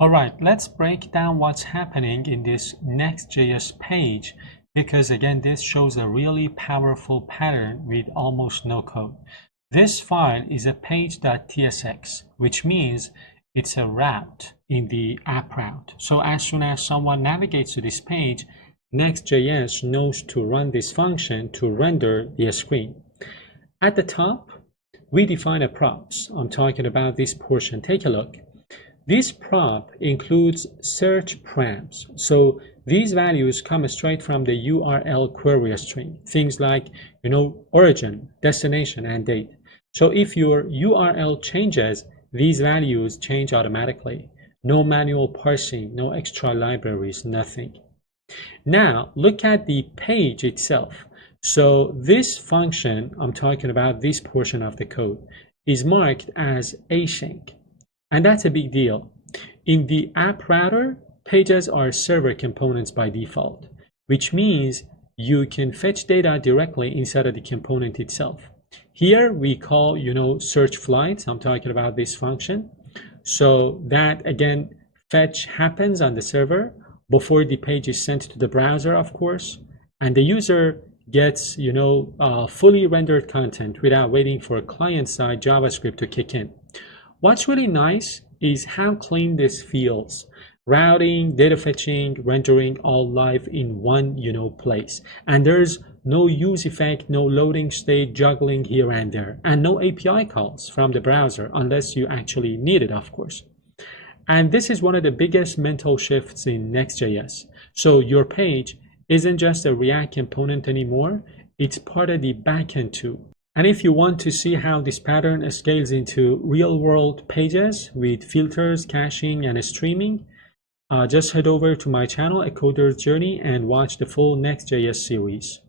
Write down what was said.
All right, let's break down what's happening in this Next.js page because again, this shows a really powerful pattern with almost no code. This file is a page.tsx, which means it's a route in the app route. So as soon as someone navigates to this page, Next.js knows to run this function to render the screen. At the top, we define a props. I'm talking about this portion. Take a look. This prop includes search params. So these values come straight from the URL query string. Things like, origin, destination, and date. So if your URL changes, these values change automatically. No manual parsing, no extra libraries, nothing. Now look at the page itself. So this function, I'm talking about this portion of the code, is marked as async. And that's a big deal. In the app router, pages are server components by default, which means you can fetch data directly inside of the component itself. Here we call, search flights. I'm talking about this function. So that again, fetch happens on the server before the page is sent to the browser, of course, and the user gets, fully rendered content without waiting for client-side JavaScript to kick in. What's really nice is how clean this feels. Routing, data fetching, rendering all live in one, place. And there's no use effect, no loading state juggling here and there, and no API calls from the browser unless you actually need it, of course. And this is one of the biggest mental shifts in Next.js. So your page isn't just a React component anymore, it's part of the backend too. And if you want to see how this pattern scales into real-world pages with filters, caching, and streaming, just head over to my channel, A Coder's Journey, and watch the full Next.js series.